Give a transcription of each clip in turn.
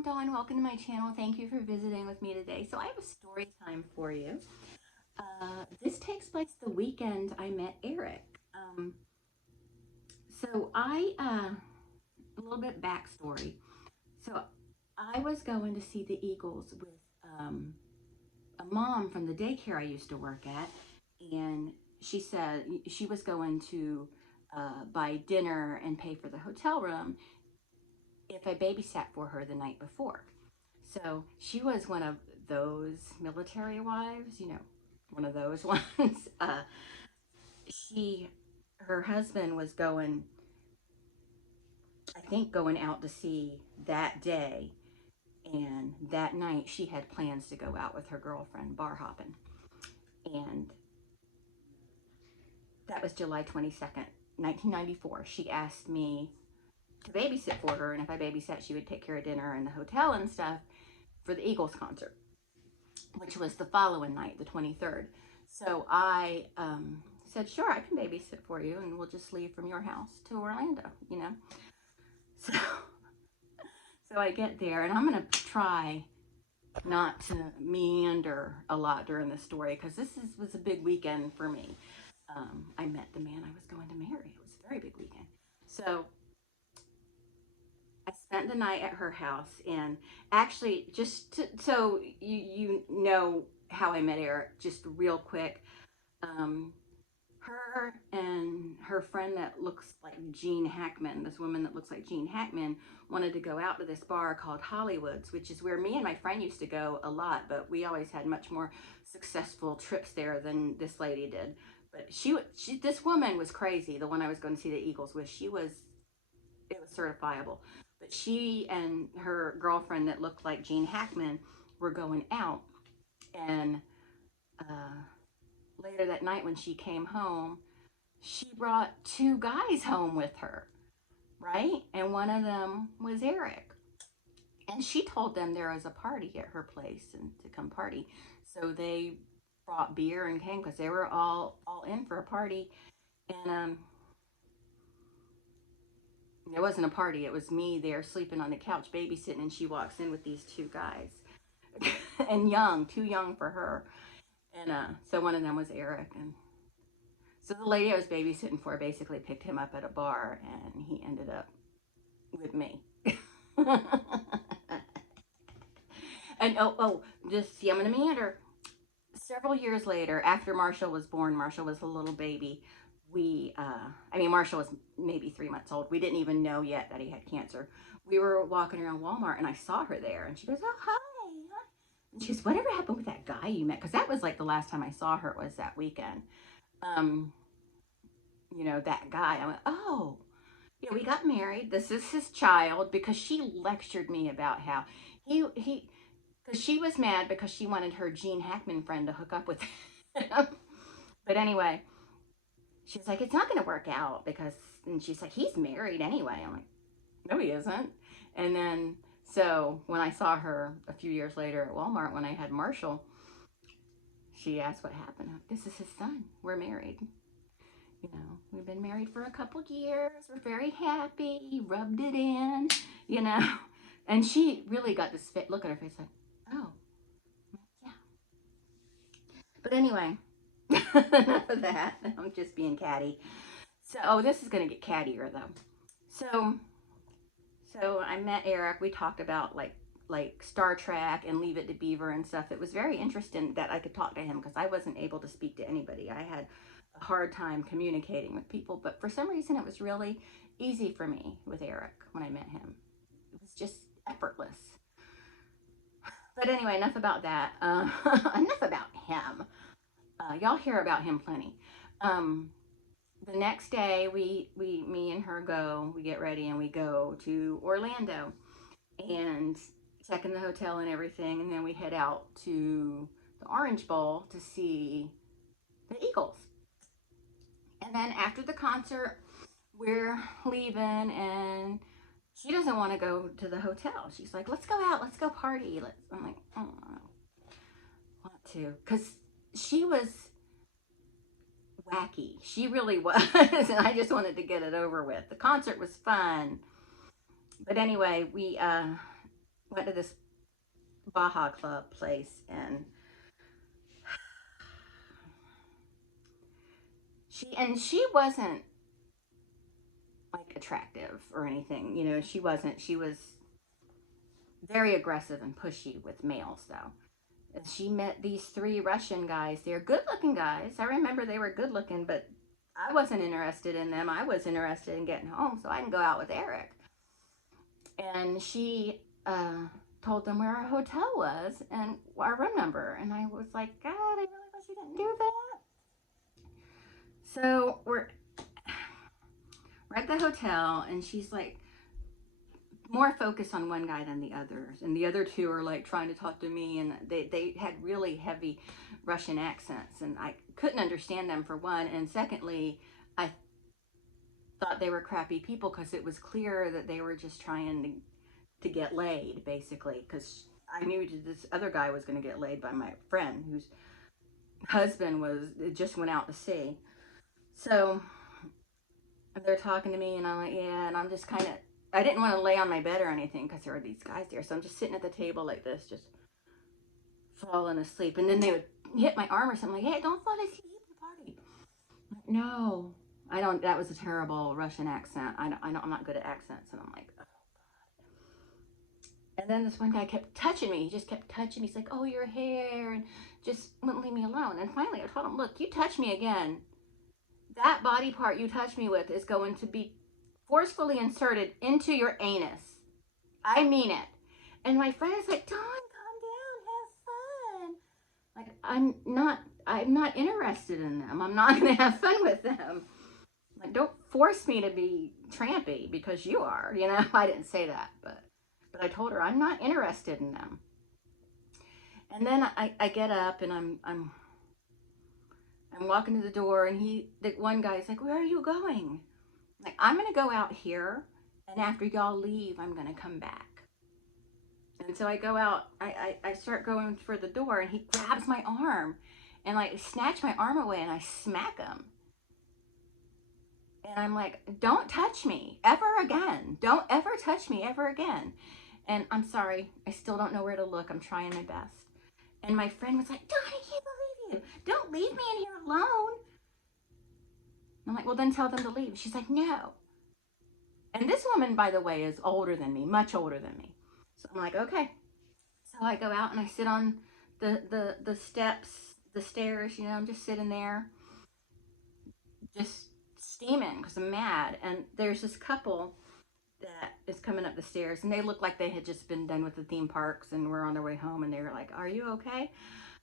I'm Dawn. Welcome to my channel. Thank you for visiting with me today. So I have a story time for you. This takes place the weekend I met Eric. A little bit backstory. So I was going to see the Eagles with a mom from the daycare I used to work at, and she said she was going to buy dinner and pay for the hotel room if I babysat for her the night before. So she was one of those military wives, one of those ones. She, her husband was going, I think, going out to sea that day. And that night she had plans to go out with her girlfriend bar hopping. And that was July 22nd, 1994. She asked me to babysit for her. And if I babysat, she would take care of dinner and the hotel and stuff for the Eagles concert, which was the following night, the 23rd. So I said, sure, I can babysit for you, and we'll just leave from your house to Orlando. So, so I get there, and I'm going to try not to meander a lot during the story because was a big weekend for me. I met the man I was going to marry. It was a very big weekend. So I spent the night at her house, and actually, so you know how I met Eric, just real quick. Um, Her and her friend that looks like Gene Hackman, this woman that looks like Gene Hackman, wanted to go out to this bar called Hollywood's, which is where me and my friend used to go a lot, but we always had much more successful trips there than this lady did. But this woman was crazy. The one I was going to see the Eagles with, it was certifiable. But she and her girlfriend that looked like Gene Hackman were going out, and later that night when she came home, she brought two guys home with her, right? And one of them was Eric. And she told them there was a party at her place and to come party. So they brought beer and came because they were all in for a party. And it wasn't a party. It was me there sleeping on the couch babysitting, and she walks in with these two guys. And too young for her. And so one of them was Eric, and so the lady I was babysitting for basically picked him up at a bar, and he ended up with me. And just see, I'm gonna meander. Several years later, after Marshall was born, Marshall was a little baby. Marshall was maybe 3 months old. We didn't even know yet that he had cancer. We were walking around Walmart, and I saw her there, and she goes, "Oh, hi." And she goes, "Whatever happened with that guy you met?" Because that was like the last time I saw her was that weekend. Um, that guy. I went, "Oh, yeah, we got married. This is his child," because she lectured me about how because she was mad because she wanted her Gene Hackman friend to hook up with him. But anyway, she's like, "It's not going to work out and she's like, "He's married anyway." I'm like, "No, he isn't." And then, so when I saw her a few years later at Walmart when I had Marshall, she asked what happened. "This is his son. We're married. We've been married for a couple years. We're very happy. He rubbed it in. And she really got this look at her face like, "Oh, yeah." But anyway, enough of that. I'm just being catty. So, this is going to get cattier though. So I met Eric. We talked about like Star Trek and Leave It to Beaver and stuff. It was very interesting that I could talk to him because I wasn't able to speak to anybody. I had a hard time communicating with people, but for some reason it was really easy for me with Eric when I met him. It was just effortless. But anyway, enough about that. Enough about him. Y'all hear about him plenty. The next day, me and her we get ready and we go to Orlando and check in the hotel and everything, and then we head out to the Orange Bowl to see the Eagles. And then after the concert, we're leaving, and she doesn't want to go to the hotel. She's like, "Let's go out. Let's go party." I'm like, "Oh, I don't want to," because she was wacky. She really was, and I just wanted to get it over with. The concert was fun, but anyway, went to this Baja Club place, and she wasn't like attractive or anything, you know. She wasn't. She was very aggressive and pushy with males, though. And she met these three Russian guys. They're good looking guys. I remember they were good looking, but I wasn't interested in them. I was interested in getting home so I can go out with Eric. And she told them where our hotel was and our room number. And I was like, God, I really wish you didn't do that. So we're at the hotel, and she's like more focused on one guy than the others, and the other two are like trying to talk to me, and they had really heavy Russian accents, and I couldn't understand them, for one, and secondly, I thought they were crappy people because it was clear that they were just trying to get laid, basically, because I knew this other guy was going to get laid by my friend whose husband was just went out to sea. So they're talking to me, and I'm like, yeah, and I'm just kind of, I didn't want to lay on my bed or anything because there were these guys there, so I'm just sitting at the table like this, just falling asleep, and then they would hit my arm or something, like, hey, don't fall asleep in the party. I'm like, no, I don't. That was a terrible Russian accent. I'm not good at accents, and I'm like, oh. And then this one guy kept touching me. He just kept touching me. He's like, oh, your hair, and just wouldn't leave me alone. And finally, I told him, look, you touch me again, that body part you touch me with is going to be forcefully inserted into your anus. I mean it. And my friend is like, Dawn, calm down, have fun. Like, I'm not interested in them. I'm not gonna have fun with them. Like, don't force me to be trampy because you are, you know. I didn't say that, but I told her I'm not interested in them. And then I get up, and I'm walking to the door, and the one guy's like, where are you going? Like, I'm gonna go out here, and after y'all leave, I'm gonna come back. And so I go out, I start going for the door, and he grabs my arm and like snatch my arm away, and I smack him. And I'm like, don't touch me ever again. Don't ever touch me ever again. And I'm sorry, I still don't know where to look. I'm trying my best. And my friend was like, Dawn, I can't believe you. Don't leave me in here alone. I'm like, well, then tell them to leave. She's like, no. And this woman, by the way, is older than me, much older than me. So I'm like, okay. So I go out and I sit on the steps, the stairs, you know, I'm just sitting there, just steaming because I'm mad. And there's this couple that is coming up the stairs, and they look like they had just been done with the theme parks and were on their way home, and they were like, are you okay?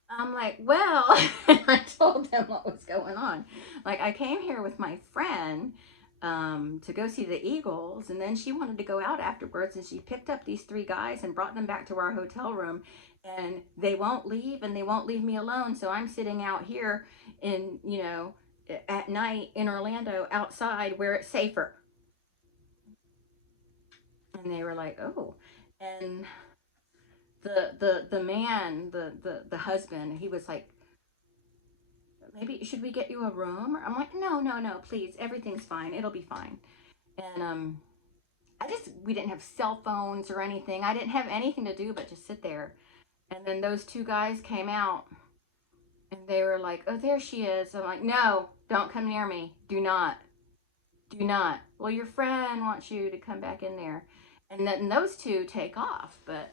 I'm like, well, I told them what was going on. Like, I came here with my friend to go see the Eagles, and then she wanted to go out afterwards, and she picked up these three guys and brought them back to our hotel room, and they won't leave, and they won't leave me alone. So I'm sitting out here in, you know, at night in Orlando outside where it's safer. And they were like, oh. And the man, the husband, he was like, maybe should we get you a room? I'm like, no, no, no, please, everything's fine, it'll be fine. And we didn't have cell phones or anything. I didn't have anything to do but just sit there. And then those two guys came out, and they were like, oh, there she is. I'm like, no, don't come near me. Do not, do not. Well, your friend wants you to come back in there. And then those two take off, but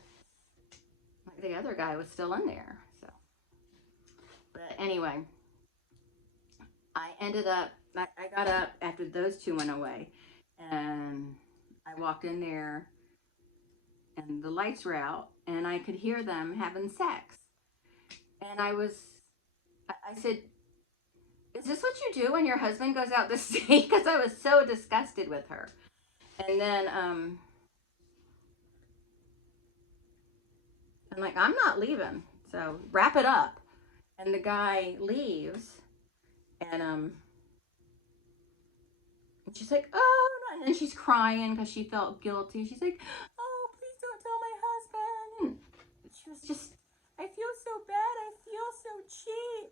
the other guy was still in there. So, but anyway, I ended up, I got up after those two went away, and I walked in there, and the lights were out, and I could hear them having sex. And I said, is this what you do when your husband goes out to sea? Because I was so disgusted with her. And then I'm like, I'm not leaving, so wrap it up. And the guy leaves, and and she's like, oh, and then she's crying because she felt guilty. She's like, oh, please don't tell my husband. And she was just, I feel so bad. I feel so cheap.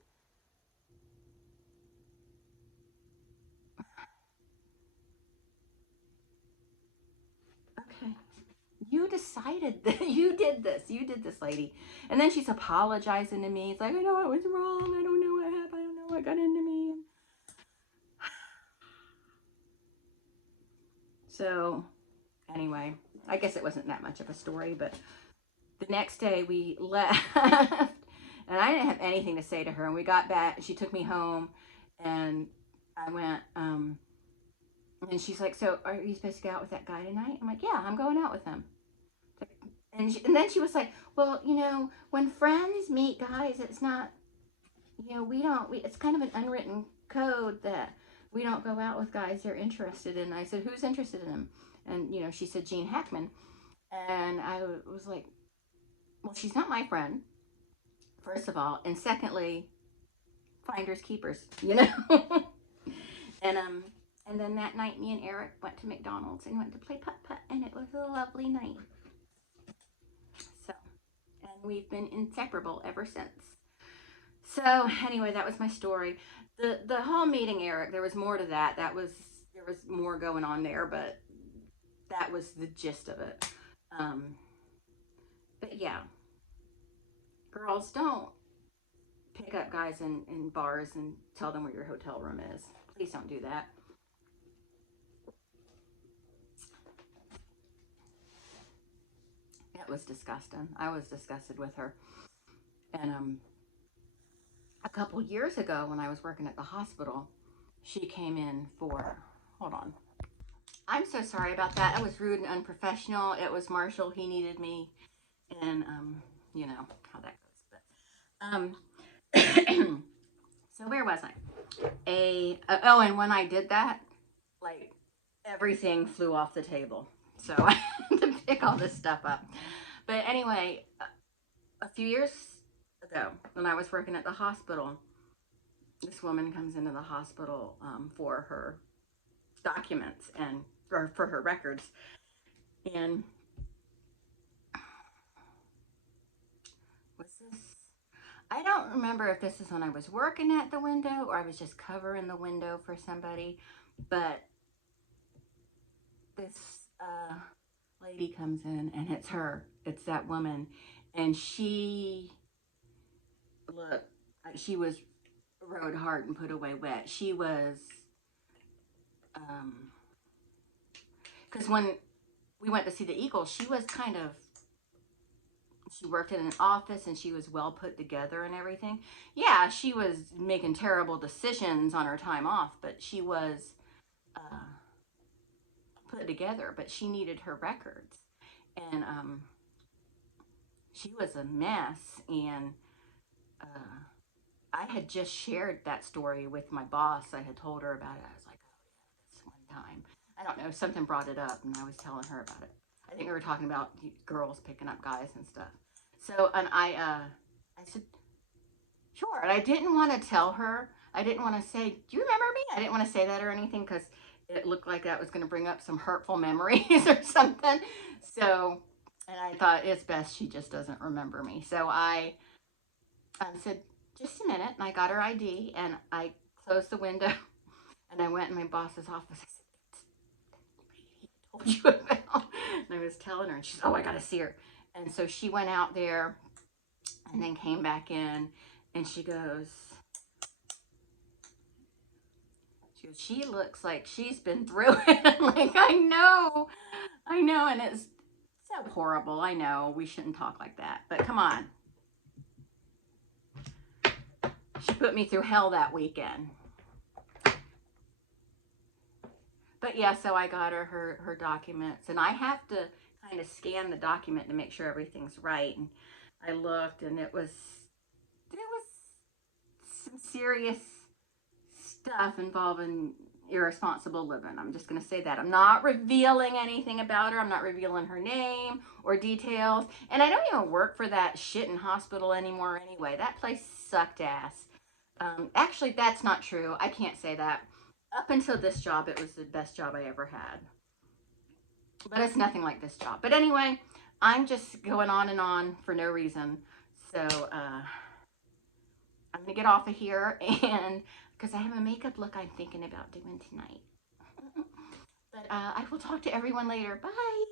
Okay. You decide I did this. You did this. You did this, lady. And then she's apologizing to me. It's like, I know I was wrong. I don't know what happened. I don't know what got into me. So, anyway, I guess it wasn't that much of a story, but the next day we left and I didn't have anything to say to her. And we got back, she took me home and I went, and she's like, so are you supposed to go out with that guy tonight? I'm like, yeah, I'm going out with him. And then she was like, well, when friends meet guys, it's not, it's kind of an unwritten code that we don't go out with guys they're interested in. I said, who's interested in him? And, she said, Gene Hackman. And I was like, well, she's not my friend, first of all. And secondly, finders keepers, and, and then that night, me and Eric went to McDonald's and went to play putt-putt, and it was a lovely night. So, and we've been inseparable ever since. So, anyway, that was my story. The whole meeting, Eric, there was more to that. There was more going on there, but that was the gist of it. But yeah, girls, don't pick up guys in bars and tell them where your hotel room is. Please don't do that. It was disgusting. I was disgusted with her. And a couple years ago when I was working at the hospital, she came in for, hold on. I'm so sorry about that. I was rude and unprofessional. It was Marshall. He needed me. And, you know how that goes. But, so where was I? Oh, and when I did that, like, everything flew off the table. So I had to pick all this stuff up. But anyway, a few years ago, when I was working at the hospital, this woman comes into the hospital for her documents and for her records. And was this? I don't remember if this is when I was working at the window or I was just covering the window for somebody, but this lady comes in and it's her. It's that woman, and she look. She was rode hard and put away wet. She was, because when we went to see the Eagles, she was kind of, she worked in an office and she was well put together and everything. Yeah, she was making terrible decisions on her time off, but she was put together, but she needed her records. And she was a mess. And I had just shared that story with my boss. I had told her about it. I was like, oh, yeah, this one time. I don't know, something brought it up and I was telling her about it. I think we were talking about girls picking up guys and stuff. So, and I said, sure. And I didn't want to tell her. I didn't want to say, do you remember me? I didn't want to say that or anything because it looked like that was going to bring up some hurtful memories or something. So, and I thought it's best she just doesn't remember me. So I said, just a minute. And I got her ID and I closed the window and I went in my boss's office. I said, told you about. And I was telling her, and she's, oh, I gotta see her. And so she went out there and then came back in and she goes, she looks like she's been through it. I'm like, I know. And it's so horrible. I know we shouldn't talk like that, but come on. She put me through hell that weekend. But yeah, so I got her documents, and I have to kind of scan the document to make sure everything's right. And I looked, and it was some serious stuff involving irresponsible living. I'm just going to say that. I'm not revealing anything about her. I'm not revealing her name or details. And I don't even work for that shitting hospital anymore anyway. That place sucked ass. Actually, that's not true. I can't say that. Up until this job, it was the best job I ever had. But it's nothing like this job. But anyway, I'm just going on and on for no reason. So I'm going to get off of here, and because I have a makeup look I'm thinking about doing tonight. But I will talk to everyone later. Bye.